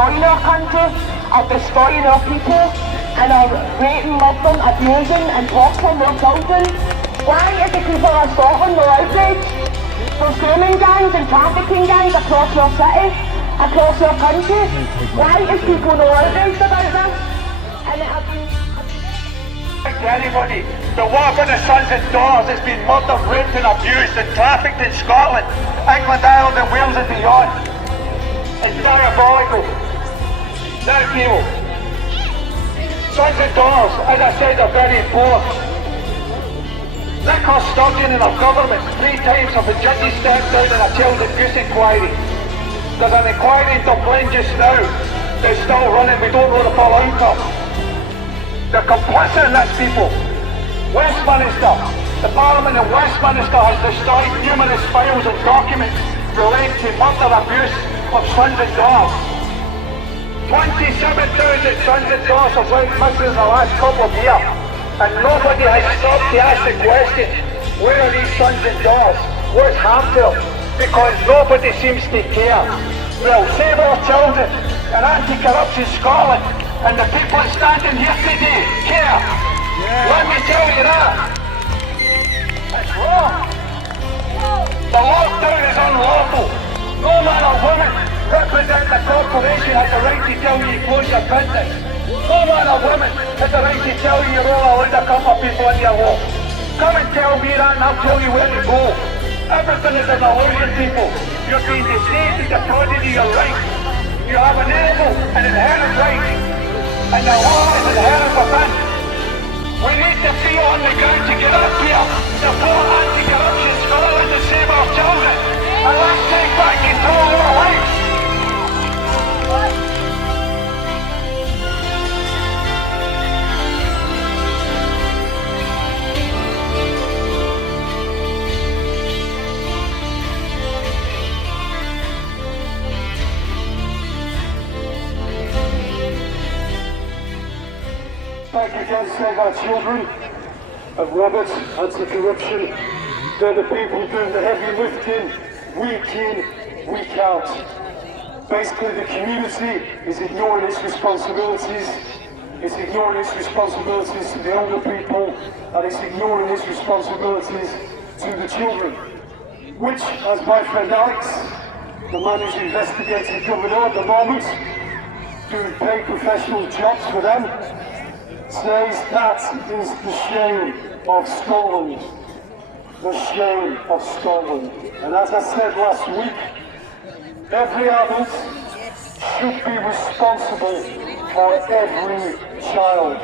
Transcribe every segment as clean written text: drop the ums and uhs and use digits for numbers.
destroying our country, are destroying our people, and are raping, murdering, abusing and torturing our children. Why is the people of Scotland no outrage? There's grooming gangs and trafficking gangs across our city, across our country. Why is people no outraged about this? And it has been... To anybody, the war for the sons and daughters has been murdered, raped and abused and trafficked in Scotland, England, Ireland and Wales and beyond. It's diabolical. Now people, sons and daughters, as I said, are very important. Nicola Sturgeon and our government 3 times have been judges stepped down in a child abuse inquiry. There's an inquiry in Dublin just now that's still running, we don't know the full outcome. They're complicit in this, people. Westminster, the Parliament in Westminster has destroyed numerous files and documents relating to murder abuse of sons and daughters. 27,000 sons and daughters have went missing in the last couple of years, and nobody has stopped to ask the question, where are these sons and daughters? What's happened to them? Because nobody seems to care. Well, Save Our Children and Anti-Corruption Scotland and the people standing here today care. Let me tell you that. It's wrong. The lockdown is unlawful. No man or woman representing the corporation has the right to tell you to close your business. No man or woman has the right to tell you you're all allowed a couple of people in your home. Come and tell me that and I'll tell you where to go. Everything is an illusion, people. You're being deceived and defrauded of your rights. You have an inevitable and inherent right, and the law is inherent within. We need to be on the ground to get up here, support Anti-Corruption Scotland and Save Our Children, and let's take back control of our lives. Back against Save Our Children and Roberts, Anti-Corruption. They're the people doing the heavy lifting, week in, week out. Basically the community is ignoring its responsibilities. It's ignoring its responsibilities to the older people, and it's ignoring its responsibilities to the children. Which, as my friend Alex, the man who's investigating Governor at the moment, doing paid professional jobs for them, says that is the shame of Scotland. The shame of Scotland. And as I said last week, every adult should be responsible for every child.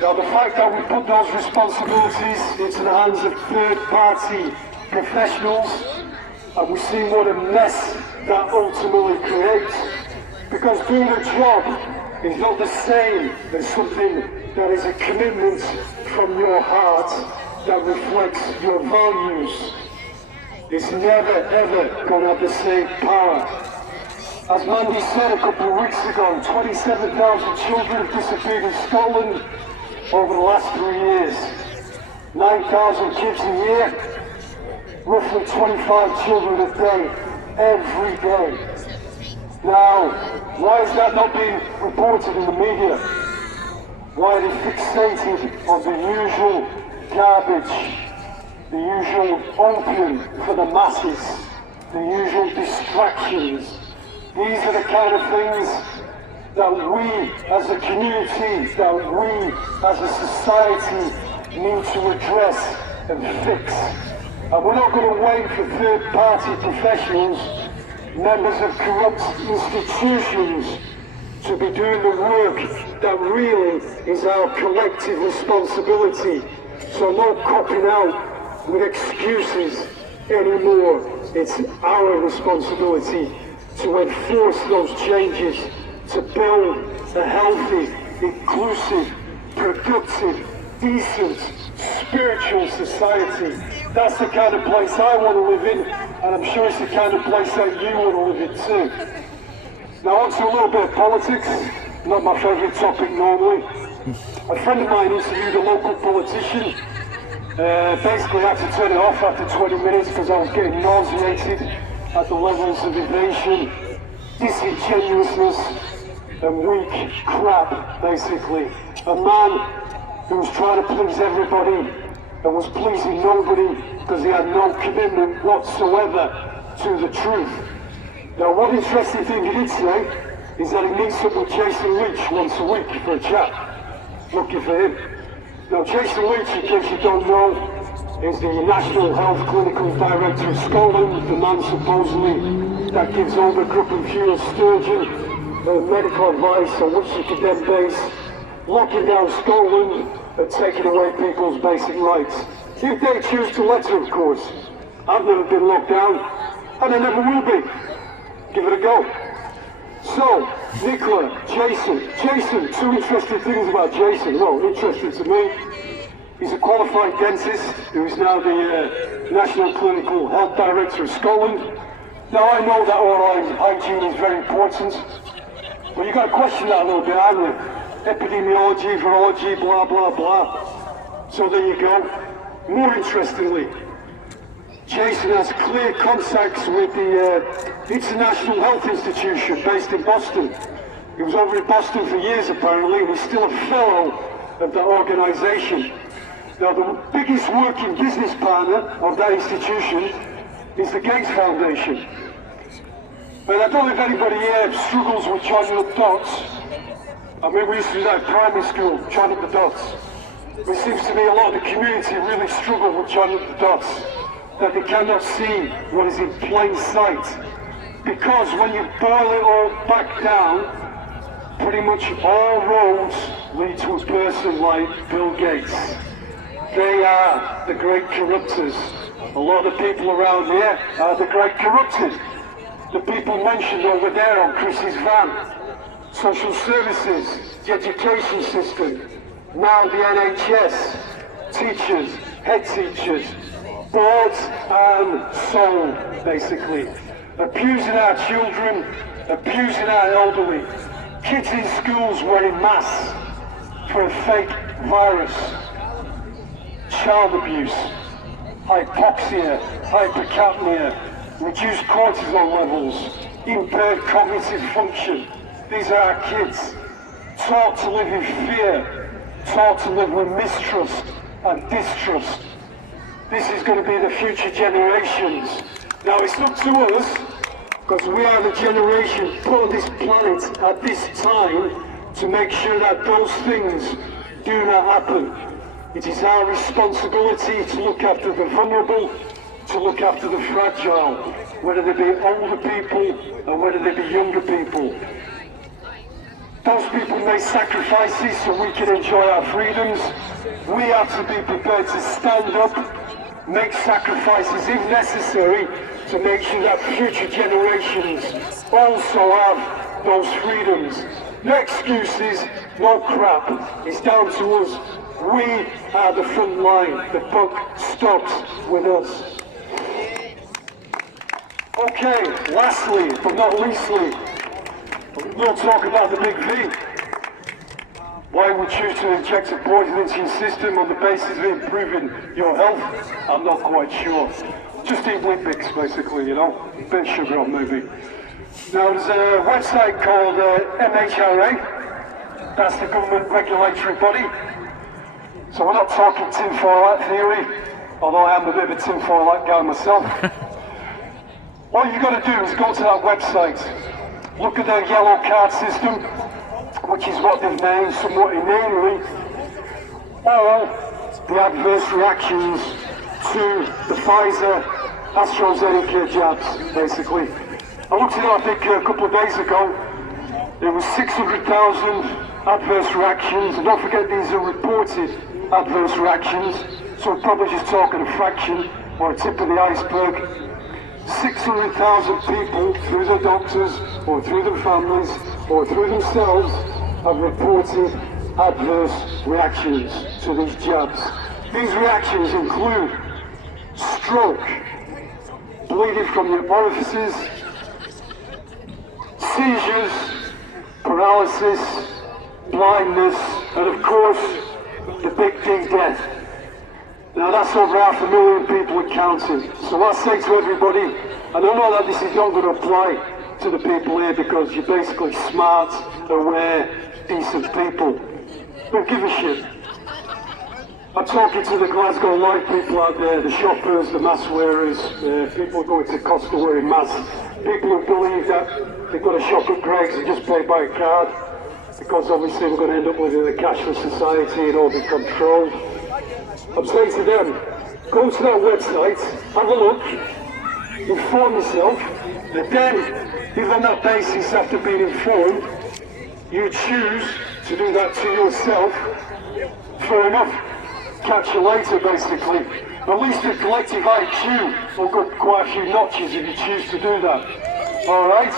Now the fact that we put those responsibilities into the hands of third-party professionals, and we see what a mess that ultimately creates, because doing a job is not the same as something that is a commitment from your heart that reflects your values. It's never ever going to have the same power. As Mandy said a couple of weeks ago, 27,000 children have disappeared in Scotland over the last 3 years. 9,000 kids a year, roughly 25 children a day, every day. Now, why is that not being reported in the media? Why are they fixated on the usual garbage, the usual opium for the masses, the usual distractions? These are the kind of things that we as a community, that we as a society need to address and fix. And we're not going to wait for third-party professionals, members of corrupt institutions, to be doing the work that really is our collective responsibility. So no copping out with excuses anymore. It's our responsibility to enforce those changes, to build a healthy, inclusive, productive, decent, spiritual society. That's the kind of place I want to live in, and I'm sure it's the kind of place that you want to live in too. Now on to a little bit of politics, not my favourite topic normally. A friend of mine interviewed a local politician, basically had to turn it off after 20 minutes because I was getting nauseated at the levels of evasion, disingenuousness and weak crap, basically. A man who was trying to please everybody and was pleasing nobody because he had no commitment whatsoever to the truth. Now, one interesting thing he did say is that he meets up with Jason Leach once a week for a chat. Lucky for him. Now, Jason Leach, in case you don't know, is the National Health Clinical Director of Scotland, the man supposedly that gives Overcrook and Fuel Sturgeon medical advice on which you can then base locking down Scotland and taking away people's basic rights. If they choose to let her, of course. I've never been locked down, and I never will be. Give it a go. So, Nicola, Jason, two interesting things about Jason. Well, interesting to me. He's a qualified dentist who is now the National Clinical Health Director of Scotland. Now, I know that oral hygiene is very important, but you've got to question that a little bit, haven't you? Epidemiology, virology, blah, blah, blah. So there you go. More interestingly, Jason has clear contacts with the International Health Institution based in Boston. He was over in Boston for years apparently, and he's still a fellow of that organisation. Now, the biggest working business partner of that institution is the Gates Foundation. And I don't know if anybody here struggles with joining up dots. I mean, we used to do that in primary school, joining up the dots. But it seems to me a lot of the community really struggle with joining up the dots, that they cannot see what is in plain sight. Because when you boil it all back down, pretty much all roads lead to a person like Bill Gates. They are the great corruptors. A lot of the people around here are the great corrupted. The people mentioned over there on Chris's van. Social services, the education system, now the NHS, teachers, head teachers, boards and soul, basically. Abusing our children, abusing our elderly. Kids in schools wearing masks for a fake virus. Child abuse, hypoxia, hypercapnia, reduced cortisol levels, impaired cognitive function. These are our kids, taught to live in fear, taught to live with mistrust and distrust. This is going to be the future generations. Now it's up to us, because we are the generation put on this planet at this time to make sure that those things do not happen. It is our responsibility to look after the vulnerable, to look after the fragile, whether they be older people or whether they be younger people. Those people make sacrifices so we can enjoy our freedoms. We have to be prepared to stand up, make sacrifices if necessary, to make sure that future generations also have those freedoms. No excuses, no crap. It's down to us. We are the front line. The buck stops with us. Okay, lastly, but not leastly, we'll talk about the big V. Why we choose to inject a poison into your system on the basis of improving your health, I'm not quite sure. Just eat Whippix, basically, you know, a bit of sugar on maybe. Now, there's a website called MHRA, that's the government regulatory body. So we're not talking tinfoil hat theory, although I am a bit of a tinfoil hat guy myself. All you've got to do is go to that website, look at their yellow card system, which is what they've named somewhat inanely, or the adverse reactions to the Pfizer AstraZeneca jabs, basically. I looked at it, I think, a couple of days ago. There was 600,000 adverse reactions, and don't forget these are reported adverse reactions, so we're probably just talking a fraction or a tip of the iceberg. 600,000 people, through their doctors, or through their families, or through themselves, have reported adverse reactions to these jabs. These reactions include stroke, bleeding from your orifices, seizures, paralysis, blindness, and of course, the big D death. Now that's over 500,000 people and counting. So I say to everybody, and I know that this is not going to apply to the people here because you're basically smart, aware, decent people. Don't give a shit. I'm talking to the Glasgow Light people out there, the shoppers, the mask wearers, people going to Costa wearing masks, people who believe that they've got to shop at Greggs and just pay by a card, because obviously we're going to end up living in a cashless society and all be controlled. I'm saying to them, go to that website, have a look, inform yourself, and then, if on that basis after being informed, you choose to do that to yourself, fair enough. Catch you later, basically. At least the collective IQ will go quite a few notches if you choose to do that. Alright?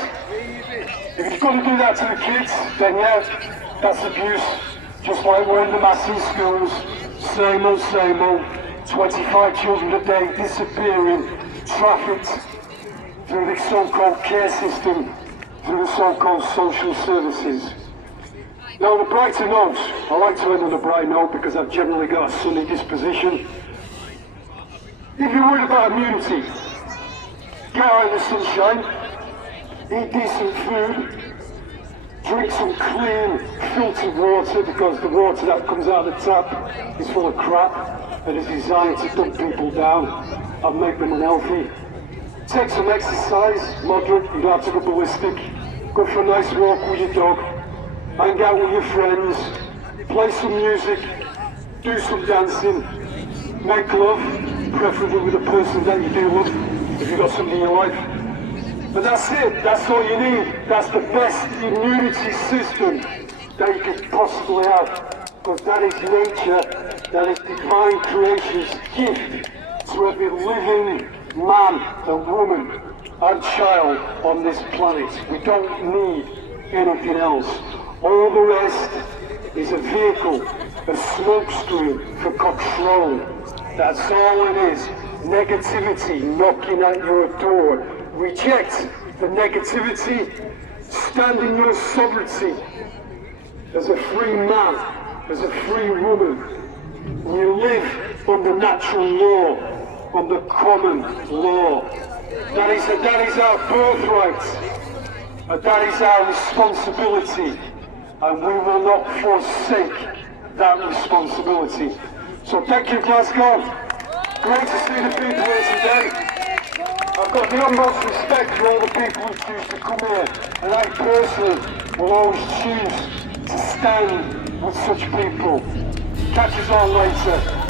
If you've got to do that to the kids, then yeah, that's abuse. Just like wearing the mask in schools. Same old. 25 children a day disappearing, trafficked through the so-called care system, through the so-called social services. Now, the brighter note, I like to end on a bright note because I've generally got a sunny disposition. If you're worried about immunity, get out in the sunshine, eat decent food, drink some clean, filtered water because the water that comes out of the tap is full of crap and is designed to dump people down and make them unhealthy. Take some exercise, moderate, you don't have to go ballistic. Go for a nice walk with your dog. Hang out with your friends, play some music, do some dancing, make love, preferably with a person that you do love, if you've got somebody in your life. But that's it, that's all you need. That's the best immunity system that you could possibly have. Because that is nature, that is divine creation's gift to every living man and woman and child on this planet. We don't need anything else. All the rest is a vehicle, a smokescreen for control. That's all it is. Negativity knocking at your door. Reject the negativity. Stand in your sovereignty as a free man, as a free woman. You live on the natural law, on the common law. That is our birthright. And that is our responsibility. And we will not forsake that responsibility. So thank you, Glasgow. Great to see the people here today. I've got the utmost respect for all the people who choose to come here. And I personally will always choose to stand with such people. Catch us all later.